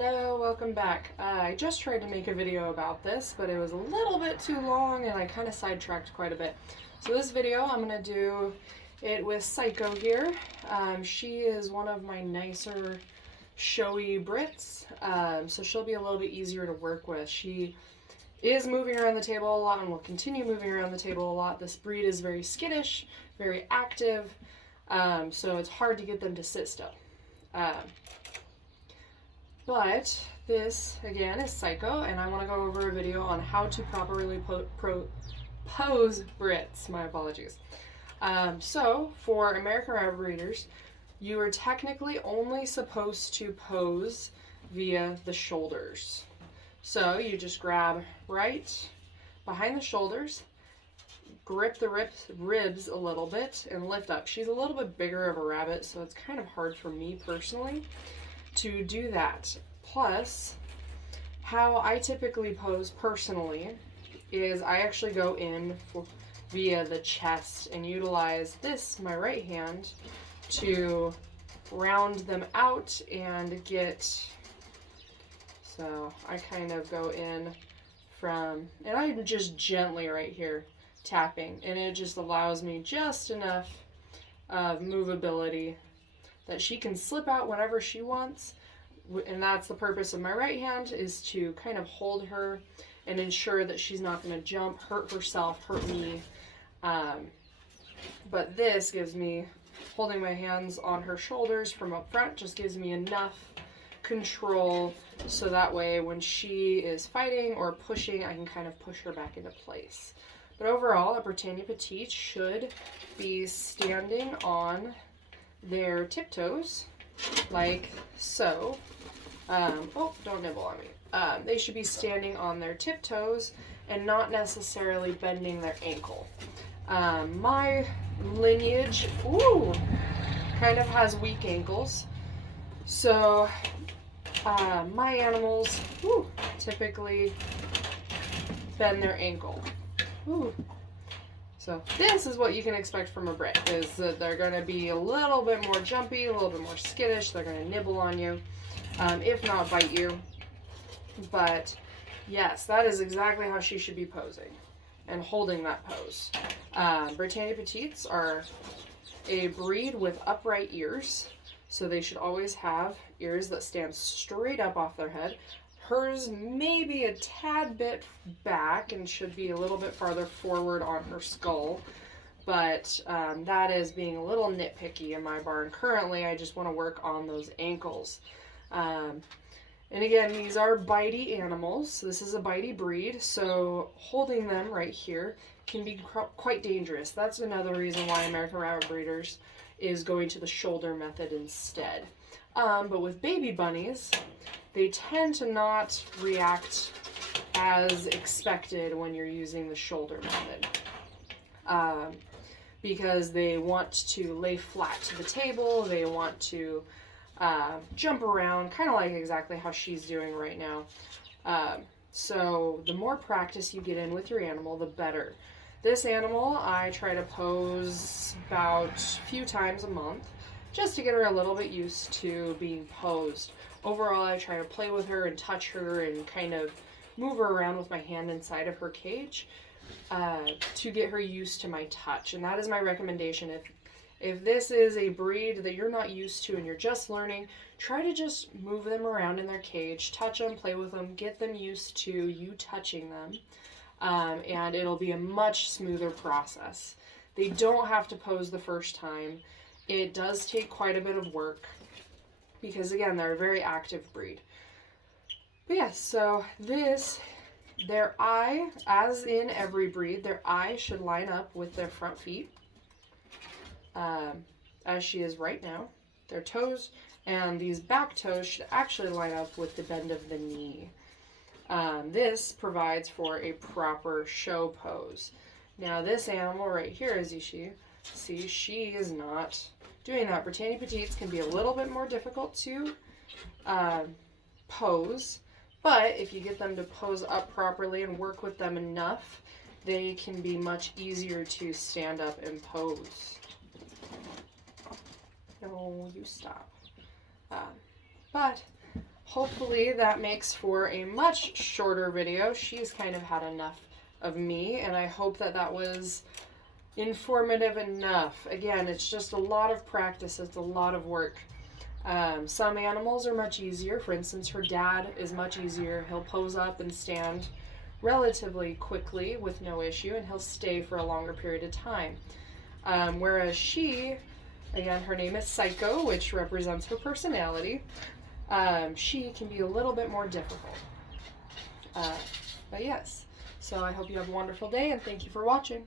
Hello, welcome back. I just tried to make a video about this, but it was a little bit too long and I kind of sidetracked quite a bit. So this video, I'm going to do it with Psycho here. She is one of my nicer, showy Brits, so she'll be a little bit easier to work with. She is moving around the table a lot and will continue moving around the table a lot. This breed is very skittish, very active, so it's hard to get them to sit still. But this, again, is Psycho, and I want to go over a video on how to properly pose Brits. My apologies. So, for American Rabbit breeders, you are technically only supposed to pose via the shoulders. So, you just grab right behind the shoulders, grip the ribs a little bit, and lift up. She's a little bit bigger of a rabbit, so it's kind of hard for me personally to do that. Plus, how I typically pose personally is I actually go in via the chest and utilize this, my right hand, to round them out and get, so I kind of go in from, and I'm just gently right here tapping, and it just allows me just enough of movability that she can slip out whenever she wants. And that's the purpose of my right hand, is to kind of hold her and ensure that she's not going to jump, hurt herself, hurt me. But this gives me, holding my hands on her shoulders from up front, just gives me enough control so that way when she is fighting or pushing, I can kind of push her back into place. But overall, a Britannia Petite should be standing on their tiptoes, like so. Oh, don't nibble on me. They should be standing on their tiptoes and not necessarily bending their ankle. My lineage, kind of has weak ankles. So, my animals, typically bend their ankle. So this is what you can expect from a Brit, is that they're going to be a little bit more jumpy, a little bit more skittish. They're going to nibble on you, if not bite you. But yes, that is exactly how she should be posing and holding that pose. Britannia Petites are a breed with upright ears, so they should always have ears that stand straight up off their head. Hers may be a tad bit back and should be a little bit farther forward on her skull, but that is being a little nitpicky in my barn. Currently, I just want to work on those ankles. And again, these are bitey animals. This is a bitey breed, so holding them right here can be quite dangerous. That's another reason why American Rabbit breeders is going to the shoulder method instead. But with baby bunnies, they tend to not react as expected when you're using the shoulder method. Because they want to lay flat to the table, they want to jump around, kind of like exactly how she's doing right now. So the more practice you get in with your animal, the better. This animal, I try to pose about a few times a month, just to get her a little bit used to being posed. Overall, I try to play with her and touch her and kind of move her around with my hand inside of her cage to get her used to my touch. And that is my recommendation. If this is a breed that you're not used to and you're just learning, try to just move them around in their cage, touch them, play with them, get them used to you touching them, and it'll be a much smoother process. They don't have to pose the first time. It does take quite a bit of work because, again, they're a very active breed. But yes, so their eye, as in every breed, their eye should line up with their front feet, as she is right now. Their toes and these back toes should actually line up with the bend of the knee. This provides for a proper show pose. Now this animal right here, as you see, she is not doing that. Britannia Petites can be a little bit more difficult to pose, but if you get them to pose up properly and work with them enough, they can be much easier to stand up and pose. No, you stop. But hopefully that makes for a much shorter video. She's kind of had enough of me, and I hope that that was informative enough. Again, it's just a lot of practice. It's a lot of work. Some animals are much easier. For instance, her dad is much easier. He'll pose up and stand relatively quickly with no issue, and he'll stay for a longer period of time. Whereas she, again, her name is Psycho, which represents her personality. She can be a little bit more difficult. But yes, so I hope you have a wonderful day, and thank you for watching.